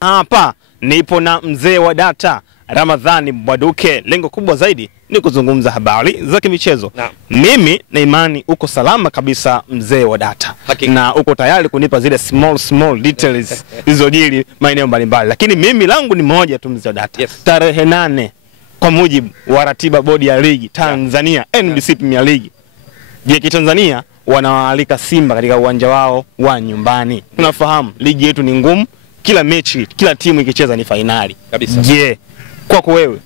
Hapa nipo na mzee wa data Ramadhani Mbwaduke. Lengo kubwa zaidi ni kuzungumza habari za kimichezo. Mimi na imani uko salama kabisa mzee wa data. Na uko tayari kunipa zile small details zilizojiri maeneo mbalimbali. Lakini mimi langu ni moja tu mzee wa data. Tarehe 8 kwa mujibu wa ratiba bodi ya ligi Tanzania NBC Premier League, JKT Tanzania wanawaalika Simba katika uwanja wao wa nyumbani. Tunafahamu ligi yetu ni ngumu, kila mechi, kila timu ikicheza ni finali kabisa. Je, kwako wewe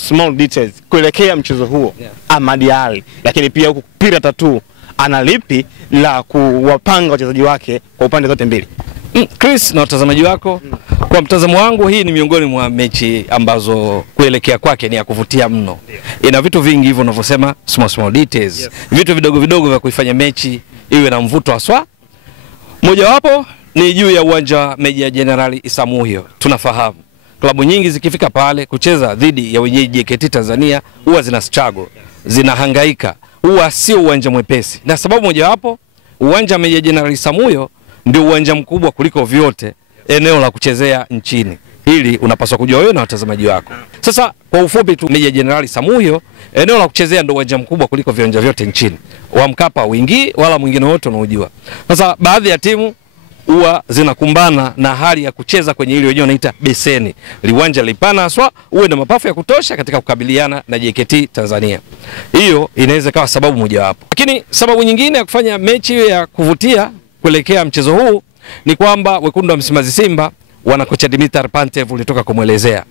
small details kuelekea mchezo huo Ahmad Ally, lakini pia huko Pira Tattoo analipi la kuwapanga wachezaji wake kwa upande zote mbili? Chris na watazamaji wako, kwa mtazamo wangu hii ni miongoni mwa mechi ambazo kuelekea kwake ni ya kuvutia mno. Ina vitu vingi hivyo unavyosema small details. Vitu vidogo vya kuifanya mechi iwe na mvuto haswa. Moja wapo ni juu ya uwanja Meja Jenerali Isamuhyo. Tunafahamu klabu nyingi zikifika pale kucheza dhidi ya wenyeji JKT Tanzania huwa zina struggle, zinahangaika. Huwa sio uwanja mwepesi. Na sababu moja wapo uwanja Meja Jenerali Isamuhyo ndio uwanja mkubwa kuliko vyote eneo la kuchezea nchini. Hili unapaswa kujua wewe na watazamaji wako. Sasa kwa ufupi tu, Meja Jenerali Isamuhyo eneo la kuchezea ndio uwanja mkubwa kuliko viwanja vyote nchini. Wa Mkapa wingi wala mwingine wote unaojua. Sasa baadhi ya timu huwa zinakumbana na hali ya kucheza kwenye ile wenyewe wanaita beseni. Liwanja lipana haswa, uwe na mapafu ya kutosha katika kukabiliana na JKT Tanzania. Hiyo inaweza kawa sababu moja wapo. Lakini sababu nyingine ya kufanya mechi ya kuvutia kuelekea mchezo huu ni kwamba wekundu wa Msimbazi Simba wana kocha Dimitar Pantev ulitoka kumuelezea.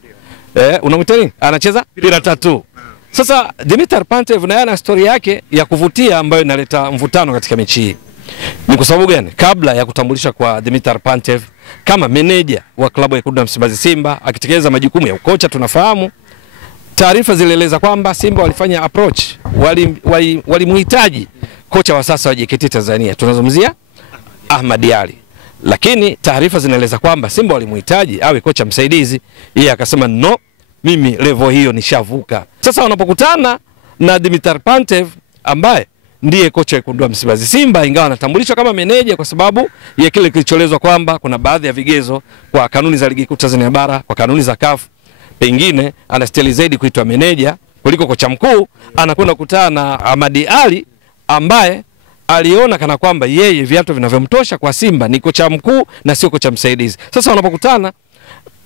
Unamwita nini? Anacheza Pira Tattoo. Sasa Dimitar Pantev na yana story yake ya kuvutia ambayo inaleta mvutano katika mechi hii. Ni kwa sababu gani? Kabla ya kutambulisha kwa Dimitar Pantev kama meneja wa klabu ya wekundu wa Msimbazi Simba akitekeleza majukumu ya ukocha, tunafahamu taarifa zilieleza kwamba Simba walifanya approach, walimhitaji kocha wa sasa wa JKT Tanzania. Tunazungumzia Ahmad Ally. Lakini taarifa zinaeleza kwamba Simba walimhitaji awe kocha msaidizi. Yeye akasema no, mimi level hiyo nishavuka. Sasa wanapokutana na Dimitar Pantev ambaye ndiye kocha wekundu wa Msimbazi Simba, ingawa anatambulishwa kama meneja kwa sababu ya kile kilicholezwa kwamba kuna baadhi ya vigezo kwa kanuni za ligi kuu Tanzania bara, kwa kanuni za CAF, pengine anastahili zaidi kuitwa meneja kuliko kocha mkuu. Anakwenda kukutana na Ahmad Ally ambaye aliona kana kwamba yeye viatu vinavyomtosha kwa Simba ni kocha mkuu na sio kocha msaidizi. Sasa wanapokutana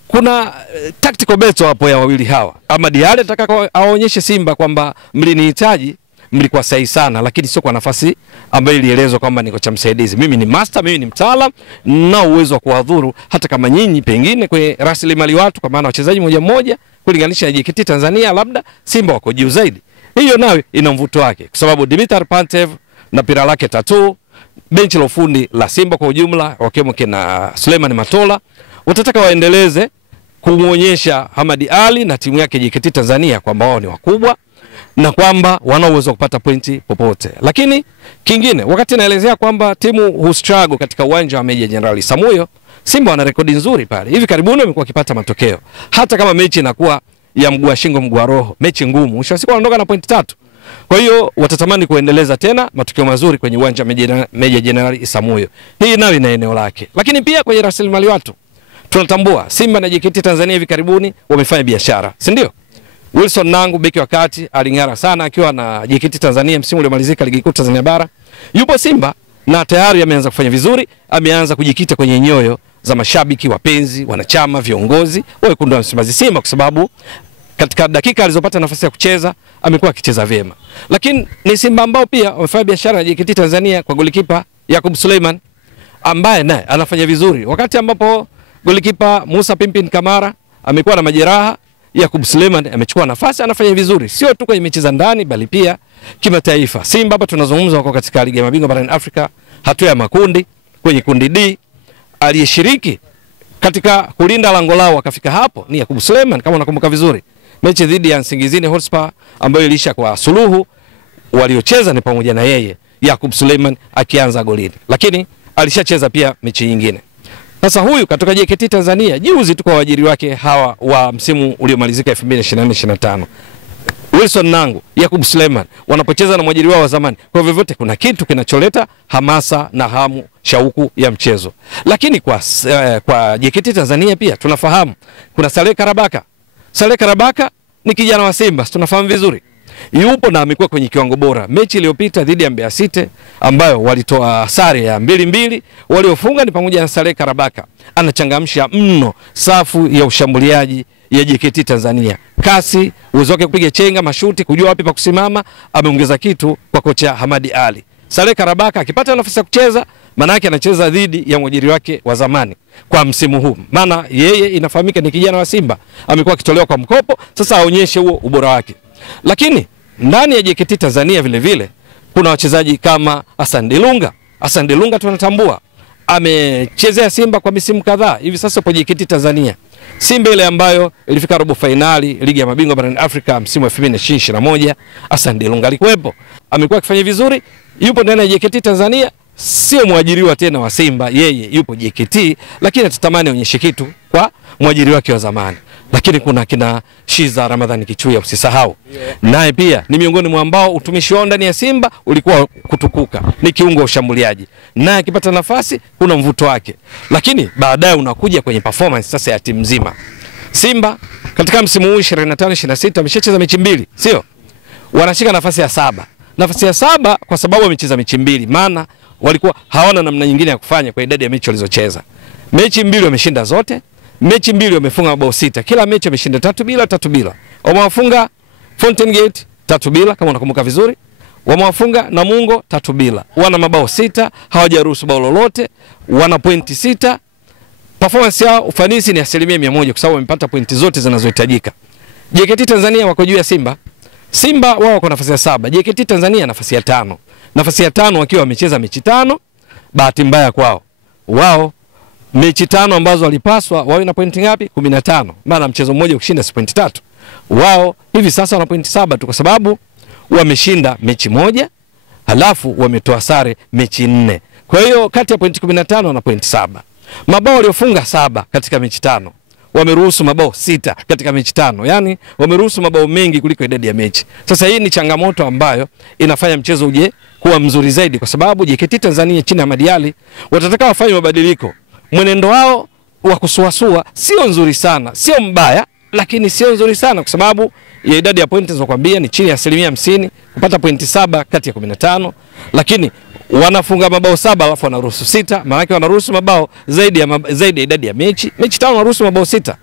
kuna tactical battle hapo ya wawili hawa. Ahmad Ally anataka aonyeshe Simba kwamba mlinihitaji, mlikuwa sahihi sana, lakini sio kwa nafasi ambayo ilielezwa kwamba ni kocha msaidizi. Mimi ni master, mimi ni mtaalamu na uwezo wa kuwadhuru hata kama nyinyi pengine kwa rasilimali watu kwa maana wachezaji mmoja kulinganisha na JKT Tanzania labda Simba wako juu zaidi. Hiyo nayo ina mvuto wake kwa sababu Dimitar Pantev na Pira lake Tattoo, benchi la ufundi la Simba kwa ujumla wakiwemo kina Suleiman Matola watataka waendeleze kumuonyesha Ahmad Ally na timu yake JKT Tanzania kwamba wao ni wakubwa na kwamba wana uwezo kupata pointi popote. Lakini kingine, wakati naelezea kwamba timu hu struggle katika uwanja wa Meja Jenerali Isamuhyo, Simba wana rekodi nzuri pale. Hivi karibuni wamekuwa wakipata matokeo. Hata kama mechi inakuwa ya mguu wa shingo mguu wa roho, mechi ngumu, mwisho wa siku wanaondoka na pointi 3. Kwa hiyo watatamani kuendeleza tena matokeo mazuri kwenye uwanja Meja Jenerali Isamuhyo. Hii nayo ina eneo lake. Lakini pia kwenye rasilimali watu, tunatambua Simba na JKT Tanzania hivi karibuni wamefanya biashara, si ndio? Wilson Nangu beki wa kati aling'ara sana akiwa na JKT Tanzania msimu uliomalizika ligi kuu Tanzania bara. Yupo Simba na tayari ameanza kufanya vizuri, ameanza kujikita kwenye nyoyo za mashabiki, wapenzi, wanachama, viongozi wa wekundu wa Msimbazi Simba kwa sababu katika dakika alizopata nafasi ya kucheza amekuwa akicheza vyema. Lakini ni Simba ambao pia wamefanya biashara na JKT Tanzania kwa golikipa Yakub Suleiman ambaye naye anafanya vizuri. Wakati ambapo golikipa Musa Pimpin Kamara amekuwa na majeraha, Yakub Suleiman amechukua nafasi, anafanya vizuri sio tu kwenye mechi za ndani bali pia kimataifa. Simba hapa tunazungumza wako katika ligi ya mabingwa barani Afrika hatua ya makundi, kwenye kundi D. Aliyeshiriki katika kulinda lango lao akafika hapo ni Yakub Suleiman kama unakumbuka vizuri. Mechi dhidi ya Nsingizini Hotspur ambayo ilisha kwa suluhu, waliocheza ni pamoja na yeye Yakub Suleiman akianza golini. Lakini alishacheza pia mechi nyingine. Sasa huyu katoka JKT Tanzania juzi tu kwa waajiri wake hawa wa msimu uliomalizika 2024-2025. Wilson Nangu, Yakub Suleiman wanapocheza na mwajiri wao wa zamani. Kwa hivyo vyote kuna kitu kinacholeta hamasa na hamu, shauku ya mchezo. Lakini kwa JKT Tanzania pia tunafahamu kuna Saleh Karabaka. Saleh Karabaka ni kijana wa Simba, tunafahamu vizuri. Yupo na amekuwa kwenye kiwango bora. Mechi iliyopita dhidi ya Mbeya City ambayo walitoa sare ya 2-2, waliofunga ni pamoja na Saleh Karabaka. Anachangamsha mno safu ya ushambuliaji ya JKT Tanzania. Kasi, uwezo wake kupiga chenga, mashuti, kujua wapi pa kusimama, ameongeza kitu kwa kocha Hamadi Ali. Saleh Karabaka akipata nafasi ya kucheza, maana yake anacheza dhidi ya mwajiri wake wa zamani kwa msimu huu. Maana yeye inafahamika ni kijana wa Simba, amekuwa akitolewa kwa mkopo, sasa aonyeshe huo ubora wake. Lakini ndani ya JKT Tanzania vile vile kuna wachezaji kama Hassan Dilunga. Hassan Dilunga tunatambua amechezea Simba kwa misimu kadhaa. Hivi sasa kwa JKT Tanzania, Simba ile ambayo ilifika robo finali ligi ya mabingwa barani Afrika msimu wa 2021, Hassan Dilunga alikuwepo. Amekuwa akifanya vizuri, yupo ndani ya JKT Tanzania, sio mwajiriwa tena wa Simba, yeye yupo JKT, lakini atatamani aonyeshe kitu kwa mwajiri wake wa zamani. Lakini kuna kina Shiza Ramadhani Kichuya, usisahau. Naye pia ni miongoni mwa ambao utumishi wao ndani ya Simba ulikuwa kutukuka. Ni kiungo ushambuliaji. Naye akipata nafasi kuna mvuto wake. Lakini baadaye unakuja kwenye performance sasa ya timu nzima. Simba katika msimu huu 25-26 wameshacheza mechi 2, sio? Wanashika nafasi ya 7. Nafasi ya 7 kwa sababu wamecheza mechi 2, maana walikuwa hawana namna nyingine ya kufanya kwa idadi ya mechi walizocheza. Mechi 2 wameshinda zote. Mechi 2 wamefunga mabao 6. Kila mechi wameshinda 3-0. Wamewafunga Fountain Gate 3-0 kama unakumbuka vizuri. Wamewafunga Namungo 3-0. Wana mabao 6, hawajaruhusu bao lolote, wana pointi 6. Performance yao ufanisi ni 100% kwa sababu wamepata pointi zote zinazohitajika. JKT Tanzania wako juu ya Simba. Simba wao wako nafasi ya 7, JKT Tanzania nafasi ya 5. Nafasi ya 5 wakiwa wamecheza mechi 5. Bahati mbaya kwao. Wao mechi 5 ambazo walipaswa wawe na pointi ngapi? 15. Maana mchezo mmoja ukishinda si pointi 3. Wao hivi sasa wana pointi 7 tu kwa sababu wameshinda mechi 1, halafu wametoa sare mechi 4. Kwa hiyo kati ya pointi 15 na pointi 7. Mabao waliofunga 7 katika mechi 5. Wameruhusu mabao 6 katika mechi 5. Yaani wameruhusu mabao mengi kuliko idadi ya mechi. Sasa hii ni changamoto ambayo inafanya mchezo uje kuwa mzuri zaidi kwa sababu JKT Tanzania chini ya Hamadi Ali watataka wafanye mabadiliko. Mwenendo wao wa kusuasua sio nzuri sana, sio mbaya, lakini sio nzuri sana kwa sababu ya idadi ya pointi zinazokuambia ni chini ya 50%, kupata pointi 7 kati ya 15, lakini wanafunga mabao 7 alafu wanaruhusu 6, maana yake wanaruhusu mabao zaidi ya idadi ya mechi. Mechi 5 wanaruhusu mabao 6.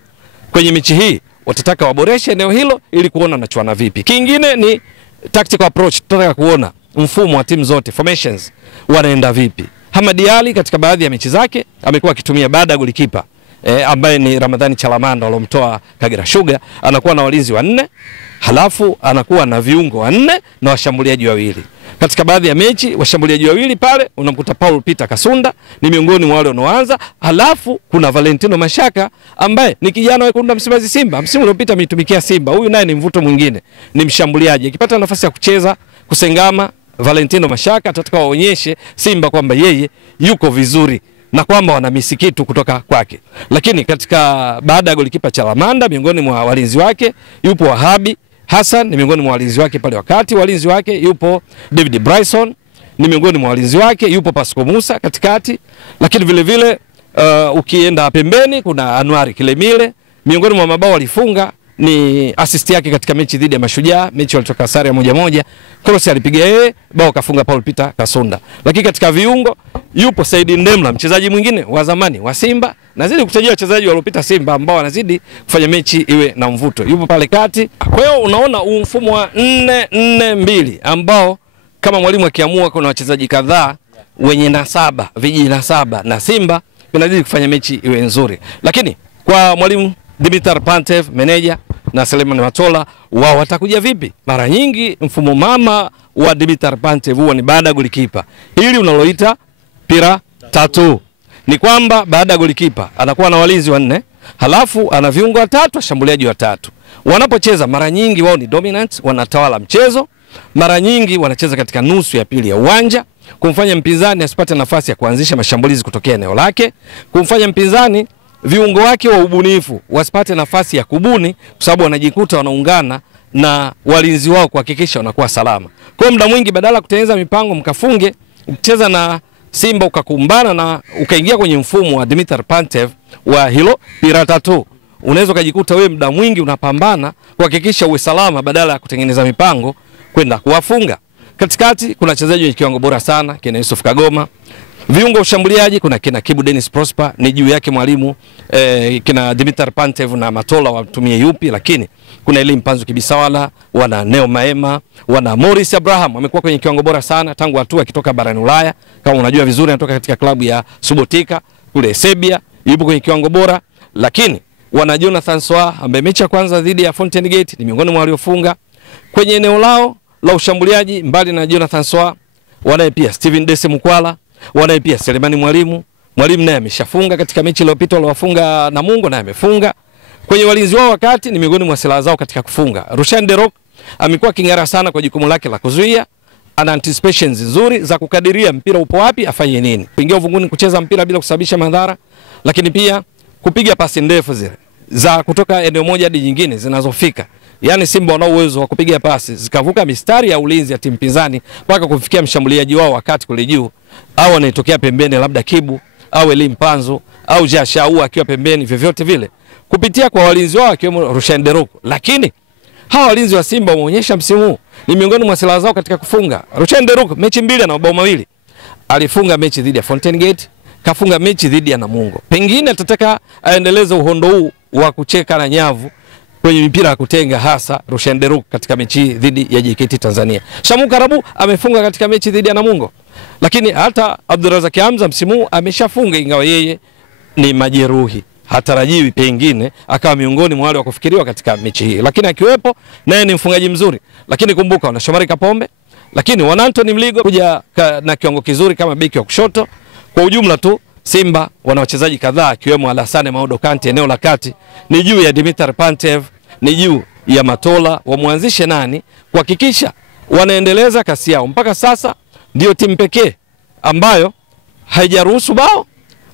Kwenye mechi hii watataka waboreshe eneo hilo ili kuona wanachuana vipi. Kingine ni tactical approach, tunataka kuona mfumo wa timu zote, formations wanaenda vipi. Hamadi Ali katika baadhi ya mechi zake amekuwa akitumia baada ya golikipa ambaye ni Ramadhani Chalamanda alomtoa Kagera Sugar, anakuwa na walinzi 4, halafu anakuwa na viungo 4 na washambuliaji 2. Katika baadhi ya mechi washambuliaji 2 pale unamkuta Paul Peter Kasunda ni miongoni mwa wale wanaoanza, halafu kuna Valentino Mashaka ambaye ni kijana wa Wekundu wa Msimbazi Simba, msimu uliopita ametumikia Simba. Huyu naye ni mvuto mwingine, ni mshambuliaji. Akipata nafasi ya kucheza kusengama, Valentino Mashaka atataka waonyeshe Simba kwamba yeye yuko vizuri na kwamba wanamisi kitu kutoka kwake. Lakini katika baada ya golikipa Chalamanda, miongoni mwa walinzi wake yupo Wahabi Hassan, ni miongoni mwa walinzi wake pale wakati walinzi wake yupo David Bryson, ni miongoni mwa walinzi wake yupo Pasco Musa katikati. Lakini vile vile ukienda pembeni kuna Anuari Kilemile, miongoni mwa mabao alifunga ni assist yake katika mechi dhidi ya Mashujaa, mechi walitoka sare ya 1-1. Cross alipiga yeye, bao kafunga Paul Peter Kasunda. Lakini katika viungo yupo Saidi Ndemla, mchezaji mwingine wa zamani wa Simba. Nazidi kutajia wachezaji waliopita Simba ambao wanazidi kufanya mechi iwe na mvuto. Yupo pale kati. Kwa hiyo unaona mfumo wa 4-4-2 ambao kama mwalimu akiamua kuna wachezaji kadhaa wenye nasaba, vijinasaba na Simba, inazidi kufanya mechi iwe nzuri. Lakini kwa mwalimu Dimitar Pantev, meneja, na Suleiman Matola, wao watakuja vipi? Mara nyingi mfumo mama wa Dimitar Pantev huwa ni baada ya golikipa. Hili unaloita pira 3. Ni kwamba baada ya golikipa anakuwa na walinzi 4, halafu ana viungo 3, washambuliaji 3. Wanapocheza mara nyingi wao ni dominant, wanatawala mchezo. Mara nyingi wanacheza katika nusu ya pili ya uwanja, kumfanya mpinzani asipate nafasi ya kuanzisha mashambulizi kutokea eneo lake, kumfanya mpinzani viungo wake wa ubunifu wasipate nafasi ya kubuni kwa sababu wanajikuta wanaungana na walinzi wao kuhakikisha wanakuwa salama. Kwa muda mwingi badala kutengeneza mipango mkafunge, ukicheza na Simba ukakumbana na ukaingia kwenye mfumo wa Dimitar Pantev wa hilo Pirata 2, unaweza kujikuta wewe muda mwingi unapambana kuhakikisha uwe salama badala ya kutengeneza mipango kwenda kuwafunga. Katikati kuna wachezaji wenye kiwango bora sana, kina Yusuf Kagoma. Viungo ushambuliaji kuna kina Kibu Dennis Prosper, ni juu yake mwalimu kina Dimitar Pantev na Matola watumie yupi, lakini kuna Elim Panzu Kibisawala, wana Neo Maema, wana Morris Abraham, wamekuwa kwenye kiwango bora sana tangu hatua akitoka barani Ulaya. Kama unajua vizuri anatoka katika klabu ya Subotica kule Serbia, yupo kwenye kiwango bora. Lakini wana Jonathan Soa ambaye mechi ya kwanza dhidi ya Fountain Gate ni miongoni mwa waliofunga. Kwenye eneo lao la ushambuliaji mbali na Jonathan Soa, wanaye pia Steven Dese Mukwala, wanaye pia Selemani Mwalimu. Mwalimu naye ameshafunga katika mechi iliyopita waliowafunga Namungo, naye amefunga. Kwenye walinzi wao wakati ni miongoni mwa silaha zao katika kufunga. Rushan De Reuck amekuwa kingara sana kwa jukumu lake la kuzuia, ana anticipations nzuri za kukadiria mpira upo wapi afanye nini. Kuingia uvunguni kucheza mpira bila kusababisha madhara, lakini pia kupiga pasi ndefu zile za kutoka eneo moja hadi nyingine zinazofika. Yaani Simba wana uwezo wa kupiga pasi zikavuka mistari ya ulinzi ya timu pinzani mpaka kufikia mshambuliaji wao wakati kule juu, au anayetokea pembeni labda Kibu au Elim Panzo au Jasha au akiwa pembeni, vyovyote vile kupitia kwa walinzi wao akiwemo Rushan De Reuck. Lakini hawa walinzi wa Simba wameonyesha msimu huu ni miongoni mwa silaha zao katika kufunga. Rushan De Reuck mechi 2 na mabao 2. Alifunga mechi dhidi ya Fountain Gate, kafunga mechi dhidi ya Namungo. Pengine atataka aendeleze uhondo huu wa kucheka na nyavu kwenye mipira ya kutenga, hasa Rushan De Reuck katika mechi dhidi ya JKT Tanzania. Shamu Karabu amefunga katika mechi dhidi ya Namungo. Lakini hata Abdulrazak Hamza msimu ameshafunga, ingawa yeye ni majeruhi. Hatarajiwi pengine akawa miongoni mwa wale wa kufikiriwa katika mechi hii, lakini akiwepo naye ni mfungaji mzuri. Lakini kumbuka wana Shomari Kapombe, lakini wana Anthony Mligo kuja na kiwango kizuri kama beki wa kushoto. Kwa ujumla tu Simba wana wachezaji kadhaa akiwemo Alassane Maodo Kante eneo la kati, ni juu ya Dimitar Pantev, ni juu ya Matola wamwanzishe nani kuhakikisha wanaendeleza kasi yao. Mpaka sasa ndio timu pekee ambayo haijaruhusu bao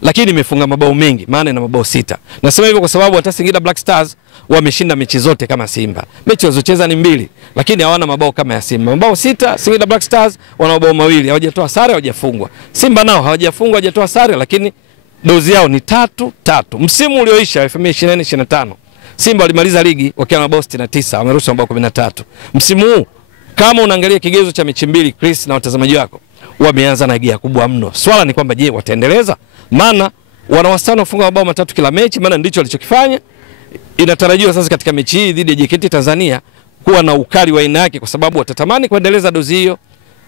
lakini imefunga mabao mengi, maana ina mabao 6. Nasema hivyo kwa sababu hata Singida Black Stars wameshinda mechi zote kama Simba. Mechi walizocheza ni 2, lakini hawana mabao kama ya Simba. Mabao 6, Singida Black Stars wana mabao 2, hawajatoa sare, hawajafungwa. Simba nao hawajafungwa, hawajatoa sare, lakini dozi yao ni 3-3. Msimu ulioisha 2024-25 Simba walimaliza ligi wakiwa na mabao 69, wameruhusu mabao 13. Msimu huu kama unaangalia kigezo cha mechi 2, Chris na watazamaji wako, wameanza na gia kubwa mno. Swala ni kwamba je, wataendeleza? Maana wana wastani kufunga mabao 3 kila mechi, maana ndicho walichokifanya. Inatarajiwa sasa katika mechi hii dhidi ya JKT Tanzania kuwa na ukali wa aina yake, kwa sababu watatamani kuendeleza dozi hiyo.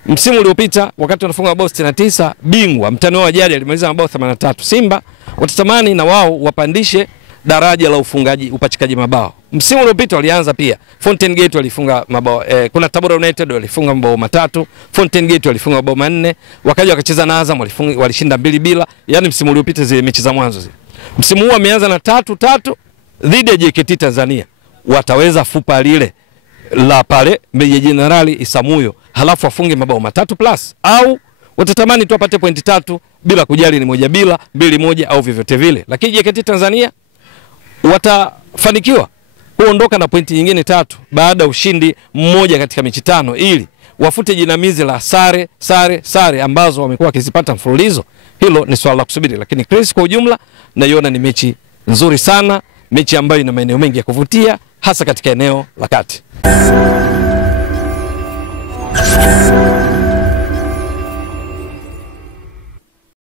Msimu uliopita wakati wanafunga mabao 69, bingwa mtani wao jadi alimaliza mabao 83. Simba watatamani na wao wapandishe daraja la ufungaji, upachikaji mabao. Msimu uliopita walianza pia Fountain Gate walifunga mabao kuna Tabora United walifunga mabao 3, Fountain Gate walifunga mabao 4, wakaja wakacheza na Azam walishinda 2-2. Yani msimu uliopita zile mechi za mwanzo zile. Msimu huu wameanza na 3-3 dhidi ya JKT Tanzania. Wataweza fupa lile la pale Meja Jenerali Isamuyo halafu wafunge mabao 3+ au watatamani tu apate pointi 3 bila kujali ni 1-2, 2-1 au vyovyote vile. Lakini JKT Tanzania watafanikiwa kuondoka na pointi nyingine 3 baada ya ushindi mmoja katika mechi 5 ili wafute jinamizi la sare ambazo wamekuwa wakizipata mfululizo. Hilo ni swala la kusubiri, lakini Chris, kwa ujumla naiona ni mechi nzuri sana, mechi ambayo ina maeneo mengi ya kuvutia hasa katika eneo la kati.